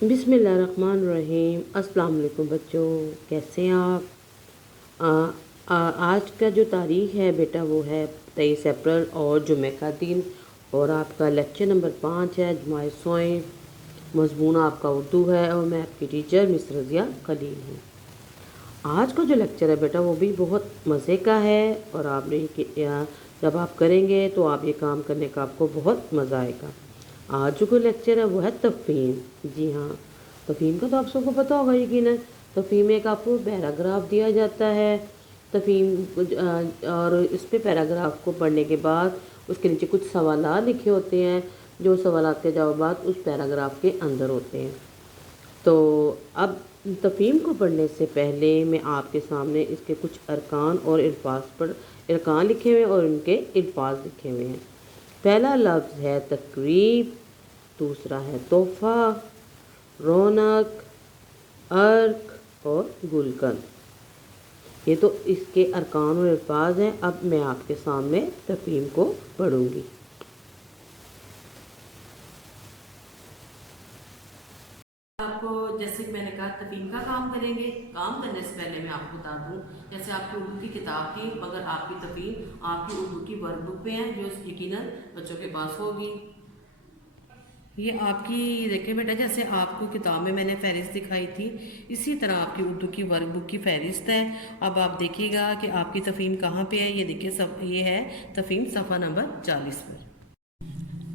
बिस्मिल्लाहिर्रहमानिर्रहीम। अस्सलाम वालेकुम बच्चों, कैसे हैं आप? आज का जो तारीख़ है बेटा वो है 23 अप्रैल और जुमे का दिन। और आपका लेक्चर नंबर 5 है, जुमाए सोएं। मज़मून आपका उर्दू है और मैं आपकी टीचर मिस रज़िया खलील हूँ। आज का जो लेक्चर है बेटा वो भी बहुत मज़े का है और आपने जब आप करेंगे तो आप ये काम करने का आपको बहुत मज़ा आएगा। आज जो लेक्चर है वो है तफ़हीम। जी हाँ, तफ़हीम का तो आप सबको पता होगा यकीनन। तफ़हीम में एक आपको पैराग्राफ दिया जाता है। और इस पे पैराग्राफ को पढ़ने के बाद उसके नीचे कुछ सवालात लिखे होते हैं, जो सवालात के जवाब उस पैराग्राफ के अंदर होते हैं। तो अब तफ़हीम को पढ़ने से पहले मैं आपके सामने इसके कुछ अरकान लिखे हुए हैं और उनके अल्फाज लिखे हुए हैं। पहला लफ्ज़ है तक़रीब, दूसरा है तोहफ़ा, रौनक, अर्क और गुलकंद। ये तो इसके अरकान और अल्फाज हैं। अब मैं आपके सामने तफ़हीम को पढ़ूँगी। आपको जैसे मैंने कहा तफ़हीम का काम करेंगे। काम करने से पहले मैं आपको बता दूं, जैसे आपकी उर्दू की किताब थी मगर आपकी तफ़हीम आपकी उर्दू की वर्कबुक में है, जो यकीनन बच्चों के पास होगी। ये आपकी देखिए बेटा, जैसे आपको किताब में मैंने फ़हरिस्त दिखाई थी, इसी तरह आपकी उर्दू की वर्कबुक की फ़हरिस्त है। अब आप देखिएगा कि आपकी तफ़हीम कहाँ पे है। ये देखिए, सब ये है तफ़हीम सफ़ा नंबर 40 पर।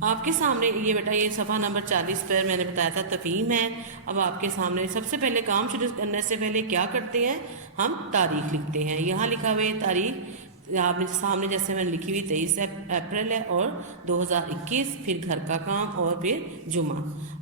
आपके सामने ये बेटा, ये सफ़ा नंबर 40 पर मैंने बताया था तफ़हीम है। अब आपके सामने सबसे पहले काम शुरू करने से पहले क्या करते हैं, हम तारीख़ लिखते हैं। यहाँ लिखा हुआ है तारीख़, आपने सामने जैसे मैंने लिखी हुई 23 अप्रैल है और 2021, फिर घर का काम और फिर जुमा।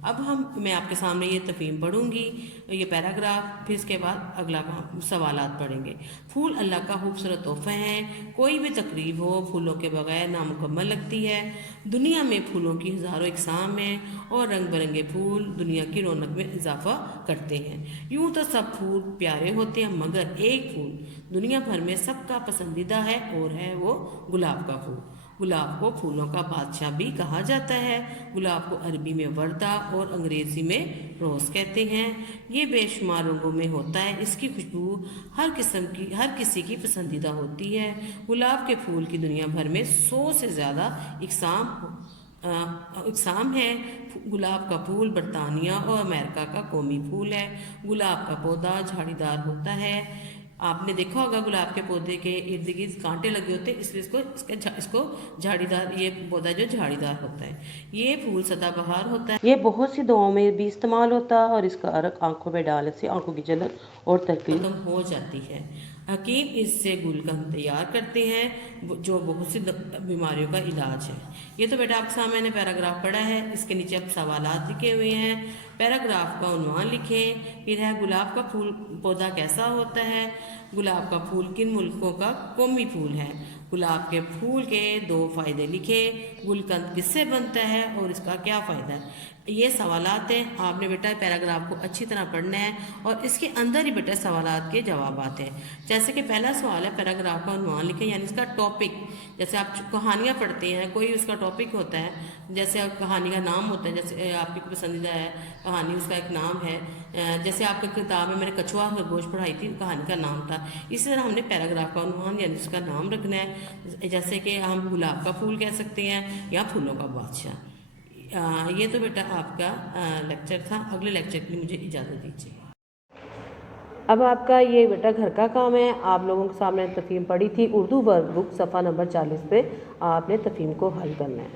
अब मैं आपके सामने ये तफ़हीम पढ़ूंगी, ये पैराग्राफ, फिर इसके बाद अगला काम सवालात पढ़ेंगे। फूल अल्लाह का खूबसूरत तोहफ़ा है। कोई भी तकरीब हो फूलों के बगैर नामुकम्मल लगती है। दुनिया में फूलों की हज़ारों इक़साम हैं और रंग बिरंगे फूल दुनिया की रौनक में इजाफा करते हैं। यूँ तो सब फूल प्यारे होते हैं, मगर एक फूल दुनिया भर में सबका पसंदीदा है और है वो गुलाब का फूल। गुलाब को फूलों का बादशाह भी कहा जाता है। गुलाब को अरबी में वर्दा और अंग्रेज़ी में रोज़ कहते हैं। ये बेशुमार रंगों में होता है। इसकी खुशबू हर किसी की पसंदीदा होती है। गुलाब के फूल की दुनिया भर में 100 से ज़्यादा इकसाम है। गुलाब का फूल बरतानिया और अमेरिका का कौमी फूल है। गुलाब का पौधा झाड़ीदार होता है। आपने देखा होगा गुलाब के पौधे के इर्द गिर्द कांटे लगे होते हैं, इसलिए इसको झाड़ीदार, ये पौधा जो झाड़ीदार होता है। ये फूल सदाबहार होता है। ये बहुत सी दवाओं में भी इस्तेमाल होता है और इसका अर्क आंखों में डालने से आंखों की जलन और तकलीफ खत्म हो जाती है। हकीम इससे गुलकंद तैयार करते हैं, जो बहुत सी बीमारियों का इलाज है। ये तो बेटा आपके सामने मैंने पैराग्राफ पढ़ा है, इसके नीचे अब सवालात लिखे हुए हैं। पैराग्राफ का उन्वान लिखें, फिर है गुलाब का फूल पौधा कैसा होता है। गुलाब का फूल किन मुल्कों का कौमी फूल है। गुलाब के फूल के 2 फ़ायदे लिखे। गुलकंद किससे बनता है और इसका क्या फ़ायदा है। ये सवालात हैं। आपने बेटा पैराग्राफ को अच्छी तरह पढ़ना है और इसके अंदर ही बेटा सवालात के जवाब आते हैं। जैसे कि पहला सवाल है, पैराग्राफ का उन्वान लिखें, यानी इसका टॉपिक। जैसे आप कहानियाँ पढ़ते हैं, कोई उसका टॉपिक होता है, जैसे कहानी का नाम होता है, जैसे आपकी पसंदीदा है कहानी, उसका एक नाम है। जैसे आपकी किताब में मैंने कछुआ खरगोश पढ़ाई थी, कहानी का नाम था। इसी तरह हमने पैराग्राफ का उन्वान यानी उसका नाम रखना है। जैसे कि हम गुलाब का फूल कह सकते हैं या फूलों का बादशाह। ये तो बेटा आपका लेक्चर था। अगले लेक्चर के लिए मुझे इजाज़त दीजिए। अब आपका ये बेटा घर का काम है। आप लोगों के सामने तफ़हीम पढ़ी थी, उर्दू वर्कबुक सफ़ा नंबर 40 पे आपने तफ़हीम को हल करना है।